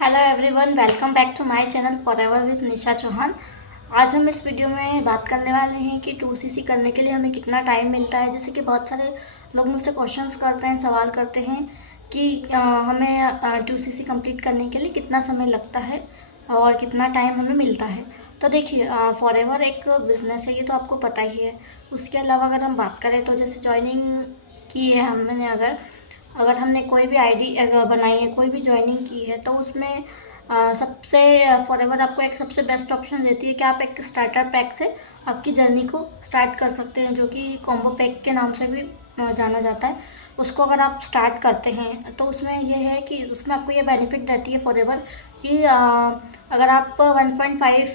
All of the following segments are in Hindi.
Hello everyone, welcome back to my channel forever with Nisha Chauhan. आज हम इस वीडियो में बात करने वाले हैं कि 2CC करने के लिए हमें कितना टाइम मिलता है। जैसे कि बहुत सारे लोग मुझसे क्वेश्चंस करते हैं, सवाल करते हैं कि हमें 2CC कंप्लीट करने के लिए कितना समय लगता है और कितना टाइम हमें मिलता है। तो देखिए, फॉरएवर एक बिज़नेस है, ये तो आपको पता ही है। उसके अलावा अगर हम बात करें तो जैसे ज्वाइनिंग की है हमने, अगर अगर हमने कोई भी आईडी अगर बनाई है, कोई भी ज्वाइनिंग की है, तो उसमें सबसे फॉरएवर आपको एक सबसे बेस्ट ऑप्शन देती है कि आप एक स्टार्टर पैक से आपकी जर्नी को स्टार्ट कर सकते हैं, जो कि कॉम्बो पैक के नाम से भी जाना जाता है। उसको अगर आप स्टार्ट करते हैं तो उसमें यह है कि उसमें आपको ये बेनिफिट देती है फॉरएवर कि अगर आप 1.5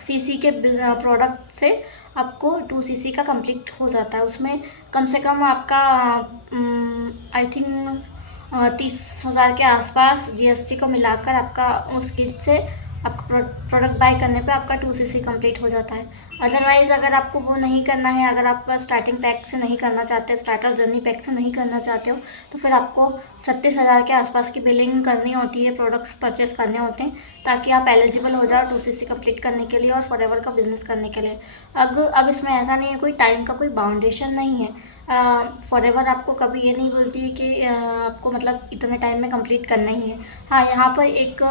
सीसी के प्रोडक्ट से आपको 2CC का कंप्लीट हो जाता है। उसमें कम से कम आपका आई थिंक 30,000 के आसपास जीएसटी को मिलाकर आपका उस किट से आपका प्रोडक्ट बाय करने पे आपका 2CC कंप्लीट हो जाता है। अदरवाइज़ अगर आपको वो नहीं करना है, अगर आप स्टार्टिंग पैक से नहीं करना चाहते, स्टार्टर जर्नी पैक से नहीं करना चाहते हो, तो फिर आपको 36,000 के आसपास की बिलिंग करनी होती है, प्रोडक्ट्स परचेस करने होते हैं, ताकि आप एलिजिबल हो जाओ 2CC कंप्लीट करने के लिए और फॉरएवर का बिजनेस करने के लिए। अब इसमें ऐसा नहीं है, कोई टाइम का कोई बाउंडेशन नहीं है। फॉरएवर आपको कभी ये नहीं बोलती है कि आपको मतलब इतने टाइम में कंप्लीट करना ही है। हाँ, यहाँ पर एक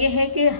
ये है कि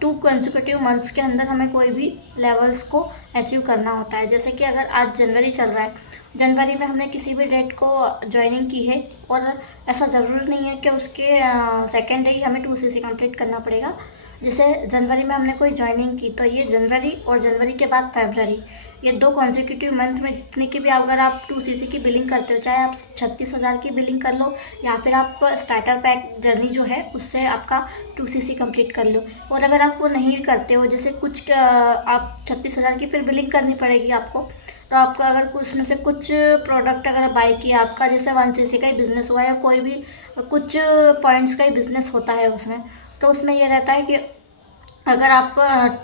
2 कंसेक्यूटिव मंथ्स के अंदर हमें कोई भी लेवल्स को अचीव करना होता है। जैसे कि अगर आज जनवरी चल रहा है, जनवरी में हमने किसी भी डेट को ज्वाइनिंग की है, और ऐसा ज़रूरी नहीं है कि उसके सेकेंड डे ही हमें 2CC कंप्लीट करना पड़ेगा। जैसे जनवरी में हमने कोई ज्वाइनिंग की, तो ये जनवरी और जनवरी के बाद फरवरी, ये 2 कॉन्जिक्यूटिव मंथ में जितने की भी अगर आप 2CC की बिलिंग करते हो, चाहे आप 36,000 की बिलिंग कर लो या फिर आप स्टार्टर पैक जर्नी जो है उससे आपका 2CC कंप्लीट कर लो। और अगर आप वो नहीं करते हो, जैसे कुछ आप 36,000 की फिर बिलिंग करनी पड़ेगी आपको, तो आपका अगर उसमें से कुछ प्रोडक्ट अगर बाई किया आपका, जैसे 1CC का ही बिज़नेस हुआ या कोई भी कुछ पॉइंट्स का ही बिज़नेस होता है उसमें, तो उसमें ये रहता है कि अगर आप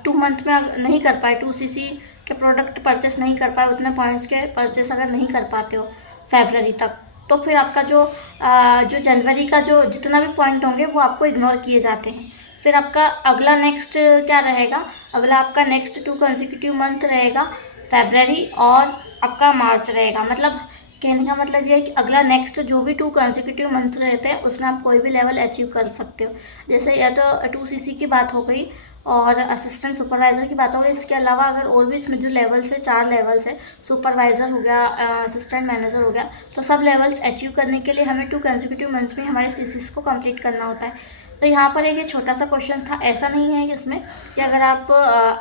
2 मंथ में नहीं कर पाए 2CC के प्रोडक्ट परचेस नहीं कर पाए, उतने पॉइंट्स के परचेस अगर नहीं कर पाते हो फरवरी तक, तो फिर आपका जो जनवरी का जो जितना भी पॉइंट होंगे वो आपको इग्नोर किए जाते हैं। फिर आपका अगला नेक्स्ट क्या रहेगा, अगला आपका नेक्स्ट 2 कंसेक्यूटिव मंथ रहेगा फरवरी, और आपका मार्च रहेगा। मतलब कहने का मतलब ये है कि अगला नेक्स्ट जो भी 2 कंसेक्यूटिव मंथ रहते हैं उसमें आप कोई भी लेवल अचीव कर सकते हो। जैसे या तो 2CC की बात हो गई और असिस्टेंट सुपरवाइज़र की बात हो गई। इसके अलावा अगर और भी इसमें जो लेवल्स है, 4 लेवल्स है, सुपरवाइज़र हो गया, असिस्टेंट मैनेजर हो गया, तो सब लेवल्स अचीव करने के लिए हमें 2 कंसेक्यूटिव मंथ्स में हमारे CCs को कंप्लीट करना होता है। तो यहाँ पर एक ये छोटा सा क्वेश्चन था, ऐसा नहीं है कि इसमें कि अगर आप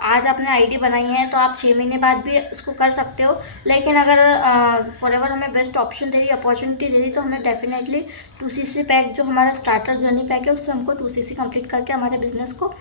आज आपने आईडी बनाई है तो आप 6 महीने बाद भी उसको कर सकते हो। लेकिन अगर फॉरएवर हमें बेस्ट ऑप्शन दे रही, अपॉर्चुनिटी दे रही, तो हमें डेफिनेटली 2CC पैक जो हमारा स्टार्टर जर्नी पैक है उससे हमको 2CC कंप्लीट करके हमारे बिजनेस को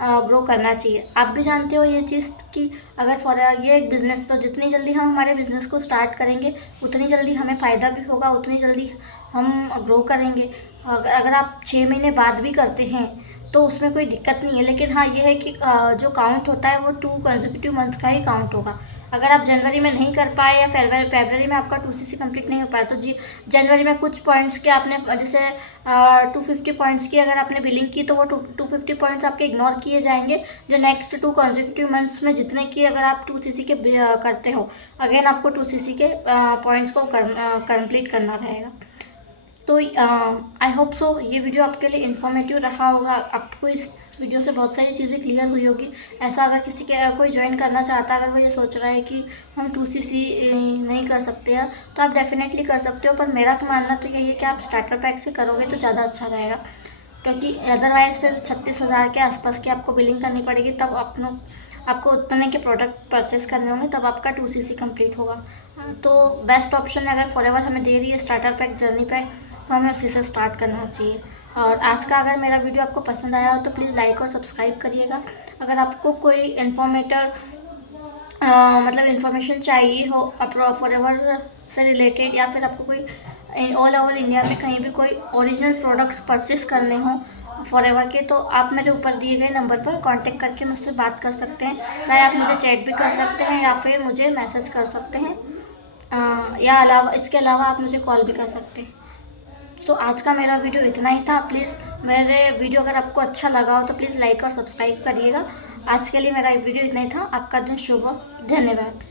ग्रो करना चाहिए। आप भी जानते हो ये चीज़ कि अगर फॉर ये एक बिज़नेस, तो जितनी जल्दी हम हमारे बिज़नेस को स्टार्ट करेंगे उतनी जल्दी हमें फ़ायदा भी होगा, उतनी जल्दी हम ग्रो करेंगे। अगर आप 6 महीने बाद भी करते हैं तो उसमें कोई दिक्कत नहीं है। लेकिन हाँ, ये है कि जो काउंट होता है वो 2 कंसेक्यूटिव मंथ का ही काउंट होगा। अगर आप जनवरी में नहीं कर पाए या फरवरी में आपका 2CC कंप्लीट नहीं हो पाया, तो जी जनवरी में कुछ पॉइंट्स के आपने जैसे 250 पॉइंट्स की अगर आपने बिलिंग की, तो वो 250 पॉइंट्स आपके इग्नोर किए जाएंगे। जो नेक्स्ट 2 कंसेक्यूटिव मंथ्स में जितने की अगर आप 2CC के करते हो, अगेन आपको 2CC के पॉइंट्स को कंप्लीट करना रहेगा। तो आई होप सो ये वीडियो आपके लिए इन्फॉर्मेटिव रहा होगा। आपको इस वीडियो से बहुत सारी चीज़ें क्लियर हुई होगी। ऐसा अगर किसी के कोई ज्वाइन करना चाहता है, अगर वो ये सोच रहा है कि हम 2CC नहीं कर सकते हैं, तो आप डेफिनेटली कर सकते हो। पर मेरा तो मानना तो यही है कि आप स्टार्टर पैक से करोगे तो ज़्यादा अच्छा रहेगा, क्योंकि अदरवाइज़ फिर 36,000 के आसपास की आपको बिलिंग करनी पड़ेगी, तब आपको उतने के प्रोडक्ट परचेस करने होंगे, तब आपका 2CC कंप्लीट होगा। तो बेस्ट ऑप्शन है, अगर फॉरएवर हमें दे रही है स्टार्टर पैक जर्नी पैक, तो हमें उसी से स्टार्ट करना चाहिए। और आज का अगर मेरा वीडियो आपको पसंद आया हो तो प्लीज़ लाइक और सब्सक्राइब करिएगा। अगर आपको कोई मतलब इन्फॉर्मेशन चाहिए हो फॉरएवर से रिलेटेड, या फिर आपको कोई ऑल ओवर इंडिया में कहीं भी कोई ओरिजिनल प्रोडक्ट्स परचेस करने हो फॉरएवर के, तो आप मेरे ऊपर दिए गए नंबर पर कांटेक्ट करके मुझसे बात कर सकते हैं। चाहे आप मुझे चैट भी कर सकते हैं या फिर मुझे मैसेज कर सकते हैं, या इसके अलावा आप मुझे कॉल भी कर सकते हैं। सो आज का मेरा वीडियो इतना ही था। प्लीज़ मेरे वीडियो अगर आपको अच्छा लगा हो तो प्लीज़ लाइक और सब्सक्राइब करिएगा। आज के लिए मेरा वीडियो इतना ही था। आपका दिन शुभ हो। धन्यवाद।